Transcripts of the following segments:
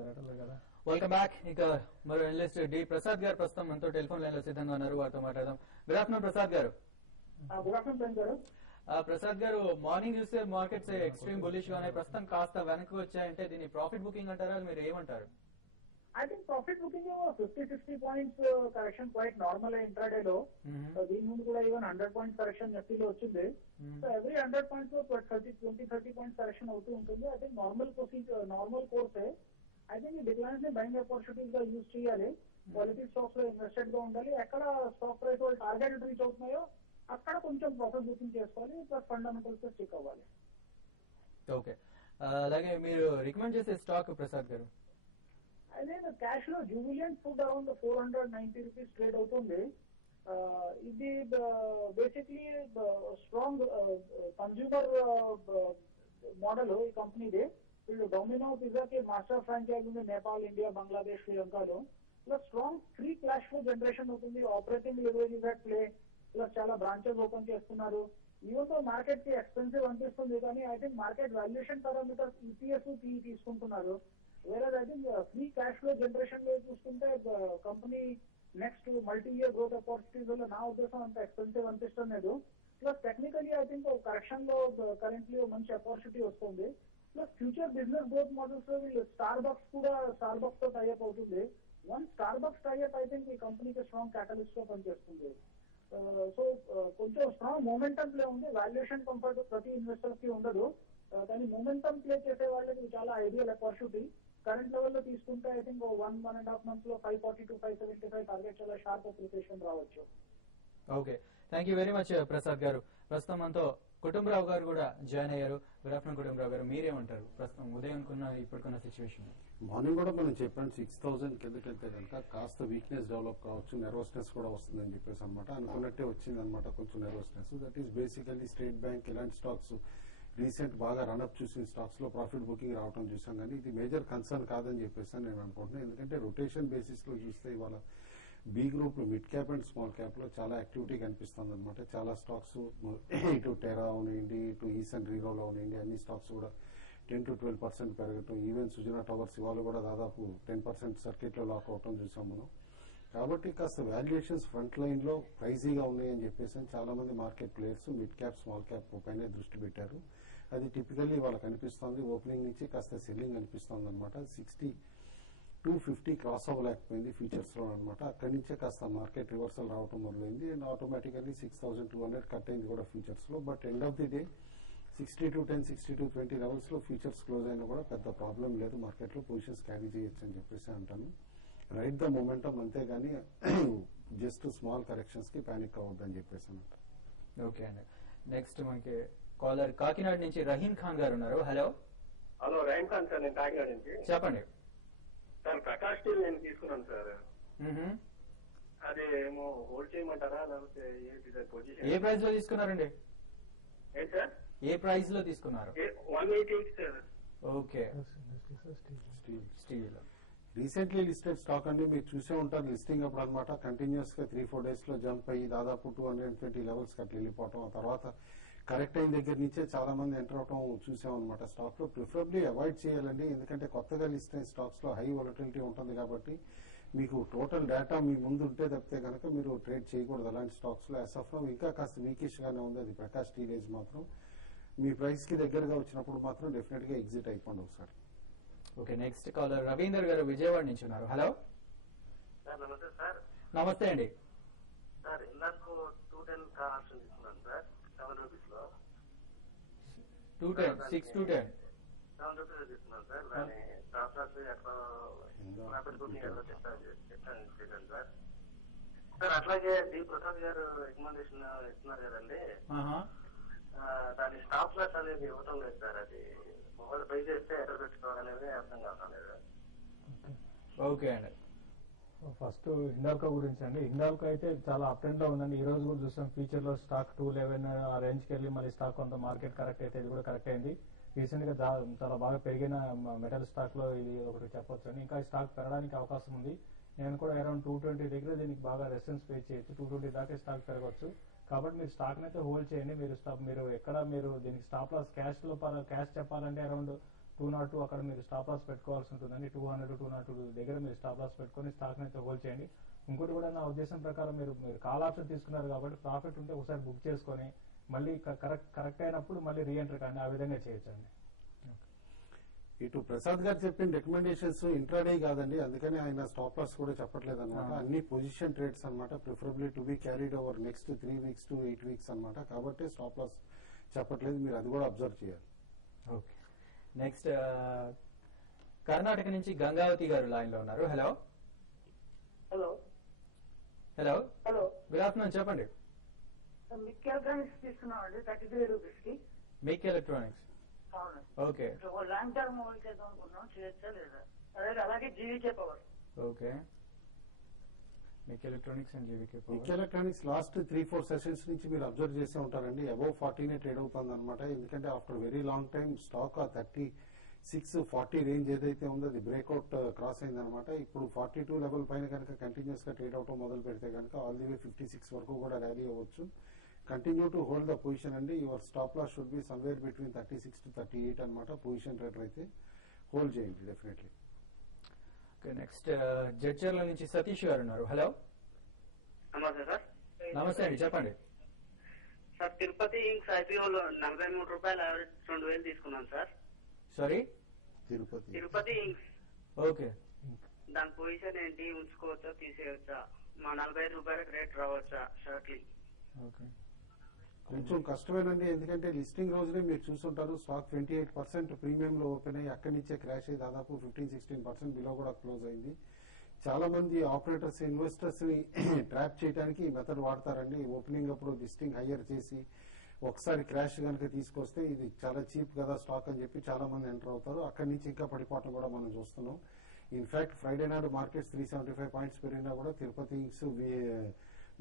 జరగట్లేదు కదా. Welcome back. ఇక మరో అనలిస్ట్ డి ప్రసాద్ గారు ప్రస్తుతం మనతో టెలిఫోన్ లైన్ లో సిద్ధంగా ఉన్నారు. వారితో మాట్లాడదాం. గుడ్ ఆఫ్టర్నూన్ ప్రసాద్ గారు. గుడ్ ఆఫ్టర్నూన్ గారు. ప్రసాద్ గారు, మార్నింగ్ చూస్తే మార్కెట్స్ ఎక్స్ట్రీమ్ బులిష్ గా ఉన్నాయి, ప్రస్తుతం కాస్త వెనక్కి వచ్చాయంటే దీన్ని ప్రాఫిట్ బుకింగ్ అంటారా, మీరు ఏమంటారు? I think profit booking 50-60 points correction quite normal intraday లో. దీని ముందు కూడా ఈవెన్ 100 points కరెక్షన్ నిఫ్టీలో వచ్చింది. సో ఎవ్రీ 100 points లో 20-30 points కరెక్షన్ అవుతూ ఉంటుంది. ఐ థింక్ నార్మల్ కోర్సే. ఐ థింక్ ఈ డిక్లైన్స్ ని బయింగ్ ఆపర్చునిటీస్ గా యూజ్ చేయాలి. క్వాలిటీ స్టాక్స్ లో ఇన్వెస్టెడ్ గా ఉండాలి. ఎక్కడ స్టాక్ ప్రైస్ వాళ్ళు టార్గెట్ రీచ్ అవుతున్నాయో అక్కడ కొంచెం ప్రాఫిట్ బుకింగ్ చేసుకోవాలి. ప్లస్ ఫండమెంటల్స్ తో స్టిక్ అవ్వాలి. ఓకే, అలాగే మీరు రికమెండ్ చేసే స్టాక్ ప్రసాద్ గారు? అదే క్యాష్ లో జూబిలియంట్ ఫుడ్ అరౌండ్ 490 రూపీస్ ట్రేడ్ అవుతుంది. ఇది బేసిక్లీ స్ట్రాంగ్ కన్స్యూమర్ మోడల్ ఈ కంపెనీది. వీళ్ళు డొమినో పిజ్జాకి మాస్టర్ ఫ్రాంచైజ్ ఉంది నేపాల్, ఇండియా, బంగ్లాదేశ్, శ్రీలంకలో. Plus strong free cash flow generation అవుతుంది. Operating leverage is at play. Plus చాలా బ్రాంచెస్ ఓపెన్ చేస్తున్నారు. ఈవెన్ తో మార్కెట్ కి ఎక్స్పెన్సివ్ అనిపిస్తుంది కానీ I think market valuation parameters EPS P తీసుకుంటున్నారు. వేరే I think free cash flow generation లో చూసుకుంటే company next multi year growth opportunities వల్ల నా ఉద్దేశం అంత ఎక్స్పెన్సివ్ అనిపిస్తుంది లేదు. Plus technically I think correction లో కరెంట్లీ మంచి ఆపర్చునిటీ వస్తుంది. Plus future business growth models లో వీళ్ళు స్టార్ బక్స్ తో టైఅప్ అవుతుంది. One Starbucks tie up I think ఈ కంపెనీకి స్ట్రాంగ్ క్యాటలిస్ట్ గా పనిచేస్తుంది. సో కొంచెం స్ట్రాంగ్ మొమెంటం ప్లే ఉంది. వాల్యుయేషన్ కంఫర్ట్ ప్రతి ఇన్వెస్టర్ కి ఉండదు కానీ మొమెంటం ప్లే చేసే వాళ్ళకి చాలా ఐడియల్ ఆపర్చునిటీ. కరెంట్ లెవెల్ లో తీసుకుంటే ఐ థింక్ 1.5 months లో 540 to 575 టార్గెట్ చాలా షార్ప్ అప్రిసియేషన్ రావచ్చు. Okay, thank you very much Prasad గారు. ప్రస్తుతం మనతో కుటుంబరావు గారు కూడా జాయిన్ అయ్యారు. గుడ్ ఆఫ్టర్నూన్ కుటుంబరావు గారు, మీరేమంటారు ప్రస్తుతం ఉదయం ఇప్పుడుకున్న సిచ్యువేషన్? మార్నింగ్ కూడా మనం చెప్పాను 6000 కిందకి వెళ్తే కనుక కాస్త వీక్నెస్ డెవలప్ కావచ్చు, నెర్వస్నెస్ కూడా వస్తుందని చెప్పేసి అనమాట. అనుకున్నట్టే వచ్చింది అనమాట కొంచెం nervousness. That is basically state bank ఇలాంటి స్టాక్స్ రీసెంట్ బాగా రన్అప్ చూసిన స్టాక్స్ లో ప్రాఫిట్ బుకింగ్ రావడం చూసాం కానీ ఇది మేజర్ కన్సర్న్ కాదని చెప్పేసి నేను అనుకుంటున్నాను. ఎందుకంటే రొటేషన్ బేసిస్ లో చూస్తే ఇవాళ బి గ్రూప్ లో mid cap and small cap లో చాలా యాక్టివిటీ కనిపిస్తుంది అనమాట. చాలా స్టాక్స్ ఇటు టెరా అవనివ్వండి, ఇటు ఈసన్ రీరోల్ అవనివ్వండి, అన్ని స్టాక్స్ కూడా 10 to 12% పెరగటం. ఈవెన్ సుజనా టవర్స్ ఇవాళ కూడా దాదాపు 10% సర్కిట్ లో లాక్ అవటం చూసాం మనం. కాబట్టి కాస్త వాల్యుయేషన్స్ ఫ్రంట్ లైన్ లో ప్రైజీగా ఉన్నాయని చెప్పేసి చాలా మంది market players mid cap small cap పైన దృష్టి పెట్టారు. అది టిపికల్లీ వాళ్ళకి అనిపిస్తుంది. ఓపెనింగ్ నుంచి కాస్త సెల్లింగ్ అనిపిస్తుంది అనమాట. 6250 క్రాస్ అవ్వలేకపోయింది ఫ్యూచర్స్ లో అనమాట. అక్కడి నుంచే కాస్త మార్కెట్ రివర్సల్ రావడం మొదలైంది అండ్ ఆటోమేటికల్లీ 6200 కట్ అయింది కూడా ఫ్యూచర్స్ లో. But end of the day 6210, 6220 levels లో ఫ్యూచర్స్ క్లోజ్ అయినా కూడా పెద్ద ప్రాబ్లం లేదు. మార్కెట్ లో పొజిషన్స్ క్యారీ చేయొచ్చు అని చెప్పేసి అంటాను. రైట్ ద మొమెంటం అంతేగాని జస్ట్ స్మాల్ కరెక్షన్స్ కి ప్యానిక్ అవ్వద్దని చెప్పేసి అంట. ఓకే అండి, నెక్స్ట్ మనకి కాలర్ కాకినాడ నుంచి రహీం ఖాన్ గారు ఉన్నారు. Hello. Hello Rahim Khan sir, నేను కాకినాడ నుంచి. చెప్పండి సార్. ప్రకాష్ స్టీల్ నేను తీసుకున్నాను సార్. అది ఏమో హోల్డ్ చేయమంటారా లేకపోతే పొజిషన్? ఏ ప్రైస్ లో తీసుకున్నారండి? ఏంటి సార్? ఏ ప్రైస్ లో తీసుకున్నారు? 188 sir. Okay, steel recently listed stock అండి. మీరు చూసే ఉంటారు లిస్టింగ్ అప్పుడు అనమాట. కంటిన్యూస్ గా 3-4 days లో జంప్ అయ్యి దాదాపు 220 లెవెల్స్ అట్లా వెళ్ళిపోవటం. ఆ తర్వాత కరెక్ట్ అయిన దగ్గర నుంచే చాలా మంది ఎంటర్ అవటం చూసాం అనమాట. స్టాక్ లో ప్రిఫరబ్లీ అవాయిడ్ చేయాలండి. ఎందుకంటే కొత్తగా లిస్ట్ అయిన స్టాక్స్ లో హై వొలటిలిటీ ఉంటుంది కాబట్టి మీకు టోటల్ డేటా మీ ముందు ఉంటే తప్పితే కనుక మీరు ట్రేడ్ చేయకూడదు అలాంటి స్టాక్స్ లో. ఎస్ఎఫ్ లో ఇంకా కాస్త వీకిష్ గానే ఉంది అది ప్రకాష్ స్టీలేజ్ మాత్రం. మీ ప్రైస్ కి దగ్గరగా వచ్చినప్పుడు మాత్రం డెఫినెట్ గా ఎగ్జిట్ అయిపోండి ఒకసారి. ఓకే, నెక్స్ట్ కాలర్ రవీందర్ గారు విజయవాడ నుంచి ఉన్నారు. హలో. నమస్తే సార్. నమస్తే అండి. సార్ ఇందాక 210 కాల్ ఆప్షన్ తీసుకున్నాను సార్ 7 రూపీస్ లో. 210 6-210 7 రూపీస్ తీసుకున్నాను సార్. దాని స్టాప్ లాస్ ఎట్లా ప్రాఫిట్ బుకింగ్ ఎట్లా చెప్తాను సార్. సార్ అట్లాగే డి ప్రసాద్ గారు రికమెండేషన్ ఇస్తున్నారు కదండి, దాని స్టాప్ లాస్ అనేది ఇవ్వటం లేదు సార్. అది మొబైల్ పై చేస్తే ఎక్కడ పెట్టుకోవాలనేది అర్థం కావట్లేదు. ఓకే అండి, ఫస్ట్ హిండాల్కో గురించి అండి. హిండాల్కో అయితే చాలా అప్ అండ్ డౌన్ ఉందండి. ఈ రోజు కూడా చూసాం ఫ్యూచర్ లో స్టాక్ 211 ఆ రేంజ్ కి వెళ్ళి మళ్ళీ స్టాక్ కొంత మార్కెట్ కరెక్ట్ అయితే ఇది కూడా కరెక్ట్ అయింది. రీసెంట్ గా చాలా బాగా పెరిగిన మెటల్ స్టాక్ లో ఇది ఒకటి చెప్పొచ్చు అండి. ఇంకా స్టాక్ పెరగడానికి అవకాశం ఉంది. నేను కూడా అరౌండ్ 220 దగ్గర దీనికి బాగా రెసిస్టెన్స్ పే చేయొచ్చు. 220 దాకా స్టాక్ పెరగవచ్చు. కాబట్టి మీరు స్టాక్ అయితే హోల్డ్ చేయండి. మీరు ఎక్కడ మీరు దీనికి స్టాప్ లాస్ క్యాష్ చెప్పాలంటే అరౌండ్ 202 అక్కడ మీరు స్టాప్ లాస్ పెట్టుకోవాల్సి ఉంటుందండి. 200 202 దగ్గర మీరు స్టాప్ లాస్ పెట్టుకొని స్టాక్ అయితే హోల్డ్ చేయండి. ఇంకోటి కూడా నా ఉద్దేశం ప్రకారం మీరు కాల్ ఆప్షన్ తీసుకున్నారు కాబట్టి ప్రాఫిట్ ఉంటే ఒకసారి బుక్ చేసుకొని మళ్ళీ కరెక్ట్ అయినప్పుడు మళ్ళీ రీఎంటర్ కానీ ఆ విధంగా చేయొచ్చండి. ఇటు ప్రసాద్ గారు చెప్పిన రికమెండేషన్స్ ఇంట్రాడే కాదండి, అందుకని ఆయన స్టాప్ లాస్ కూడా చెప్పట్లేదు అనమాట. అన్ని పొజిషన్ ట్రేడ్స్ అనమాట, preferably to be carried over next 3 weeks to 8 weeks అనమాట. కాబట్టి స్టాప్ లాస్ చెప్పట్లేదు, మీరు అది కూడా అబ్జర్వ్ చేయాలి. ఓకే, నెక్స్ట్ కర్ణాటక నుంచి గంగావతి గారు లైన్ లో ఉన్నారు. Hello hello hello hello good afternoon, చెప్పండి. మిక్ ఎలక్ట్రానిక్స్ తీసుకున్నామండి 33 రూపీస్ కి. Make electronics. అవును. ఓకే లాంగ్ టర్మ్ హోల్డ్ చేద్దాం అనుకున్నాం, చేయొచ్చా లేదా? అలాగే GVK power. Okay, make electronics and GVK మిక్ పవర్. ఎలక్ట్రానిక్స్ లాస్ట్ 3-4 సెషన్స్ నుంచి మీరు అబ్జర్వ్ చేసే ఉంటారండి, అబౌవ్ 40 ట్రేడ్ అవుతుంది అనమాట. ఎందుకంటే after very long time stock 36-40 range ఏదైతే ఉందో అది బ్రేక్అవుట్ క్రాస్ అయింది అనమాట. ఇప్పుడు 42 లెవెల్ పైన కనుక కంటిన్యూస్ గా ట్రేడ్ అవటం మొదలు పెడితే కనుక ఆల్ ది వే 56 వరకు కూడా ర్యాలీ అవ్వచ్చు. Continue to hold the position అండి. Your stop loss should be somewhere between 36 to 38 అనమాట. పొజిషన్ రేట్ అయితే హోల్డ్ చేయండి డెఫినెట్లీ. ఓకే, నెక్స్ట్ జడ్చర్ల నుంచి సతీష్ గారు ఉన్నారు. హలో నమస్తే సార్. నమస్తే అండి, చెప్పండి. సార్ తిరుపతి ఇంక్స్ ఐపీఓలో 43 రూపాయలు యావరేజ్ 2000 తీసుకున్నాను sir. Sorry, Tirupati inks okay. దాని పొజిషన్ ఏంటి, ఉంచుకోవచ్చా తీసేయచ్చా, మా 45 రూపాయలకు రేట్ రావచ్చా షార్ట్లీ? ఓకే, కొంచెం కష్టమేనండి, ఎందుకంటే లిస్టింగ్ రోజునే మీరు చూస్తుంటారు స్టాక్ 28% ప్రీమియం లో ఓపెన్ అయ్యి అక్కడి నుంచే క్రాష్ అయ్యి దాదాపు 15-16% బిలో కూడా క్లోజ్ అయింది. చాలా మంది ఆపరేటర్స్ ఇన్వెస్టర్స్ ని ట్రాప్ చేయడానికి ఈ మెథడ్ వాడతారండి. ఓపెనింగ్ అప్పుడు లిస్టింగ్ హయ్యర్ చేసి ఒకసారి క్రాష్ కనుక తీసుకొస్తే ఇది చాలా చీప్ కదా స్టాక్ అని చెప్పి చాలా మంది ఎంటర్ అవుతారు. అక్కడి నుంచి ఇంకా పడిపోవటం కూడా మనం చూస్తున్నాం. ఇన్ఫాక్ట్ ఫ్రైడే నాడు మార్కెట్స్ 375 పాయింట్స్ పెరిగినా కూడా తిరుపతి ఇంక్స్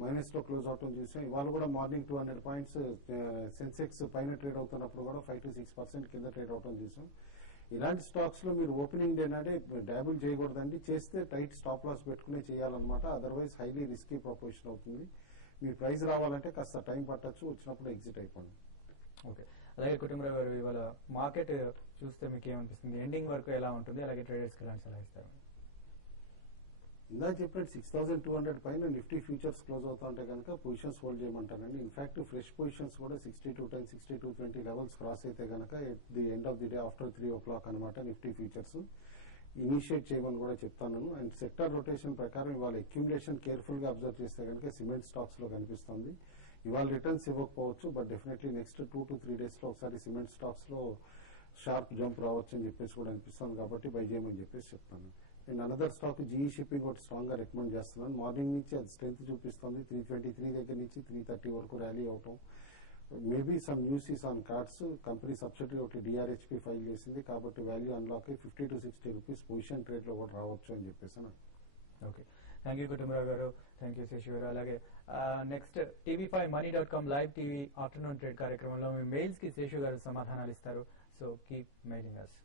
మైనస్ లో క్లోజ్ అవటం చూసాం. ఇవాళ కూడా మార్నింగ్ 200 పాయింట్స్ సెన్సెక్స్ పైన ట్రేడ్ అవుతున్నప్పుడు కూడా 5-6% కింద ట్రేడ్ అవటం చూసాం. ఇలాంటి స్టాక్స్ లో మీరు ఓపెనింగ్ డే నాడే డాబుల్ చేయకూడదండి, చేస్తే టైట్ స్టాప్ లాస్ పెట్టుకునే చేయాలన్నమాట. అదర్వైజ్ హైలీ రిస్కీ ప్రొపోజిషన్ అవుతుంది. మీ ప్రైస్ రావాలంటే కాస్త టైం పట్టచ్చు, వచ్చినప్పుడు ఎగ్జిట్ అయిపోండి. ఓకే. అలాగే కుటుంబరావు గారు, ఇవాళ మార్కెట్ చూస్తే మీకు ఏమనిపిస్తుంది, ఎండింగ్ వరకు ఎలా ఉంటుంది, అలాగే ట్రేడర్స్ కి ఎలాంటి సలహా ఇస్తారు? ఇందాక చెప్పినట్టు 6200 పైన నిఫ్టీ ఫ్యూచర్స్ క్లోజ్ అవుతా ఉంటే కనుక పొజిషన్స్ హోల్డ్ చేయమంటానండి. ఇన్ఫాక్ట్ ఫ్రెష్ పొజిషన్స్ కూడా 6210, 6220 లెవెల్స్ క్రాస్ అయితే కనుక at the end of the day after 3 o'clock అనమాట నిఫ్టీ ఫ్యూచర్స్ ఇనిషియేట్ చేయమని కూడా చెప్తాను. అండ్ సెక్టర్ రొటేషన్ ప్రకారం ఇవాళ అక్యుములేషన్ కేర్ఫుల్ గా అబ్జర్వ్ చేస్తే కనుక సిమెంట్ స్టాక్స్ లో కనిపిస్తుంది. ఇవాళ రిటర్న్స్ ఇవ్వకపోవచ్చు, but definitely next 2 to 3 days లో ఒకసారి సిమెంట్ స్టాక్స్ లో షార్ప్ జంప్ రావచ్చు అని చెప్పేసి కూడా అనిపిస్తుంది. కాబట్టి బై చేయమని చెప్పేసి చెప్తాను. And another stock GE shipping ఒకటి స్ట్రాంగ్ గా రికమెండ్ చేస్తున్నాను. మార్నింగ్ నుంచి అది స్ట్రెంత్ చూపిస్తుంది. 323 దగ్గర నుంచి 330 వరకు ర్యాలీ అవటం. Maybe some news is on cards. Company subsidiary ఒకటి డిఆర్హెచ్పి ఫైల్ చేసింది కాబట్టి వాల్యూ అన్లాక్ అయ్యి 50 to 60 రూపీస్ పొజిషన్ ట్రేడ్ లో కూడా రావచ్చు అని చెప్పేసి. ఓకే, థ్యాంక్ యూ కుటుంబరావు గారు, థ్యాంక్ యూ శేషు గారు. అలాగే next tv5money.com live TV afternoon trade కార్యక్రమంలో మీ మెయిల్స్ కి శేషు గారు సమాధానాలు ఇస్తారు. సో కీప్ మెయిలింగ్ అస్.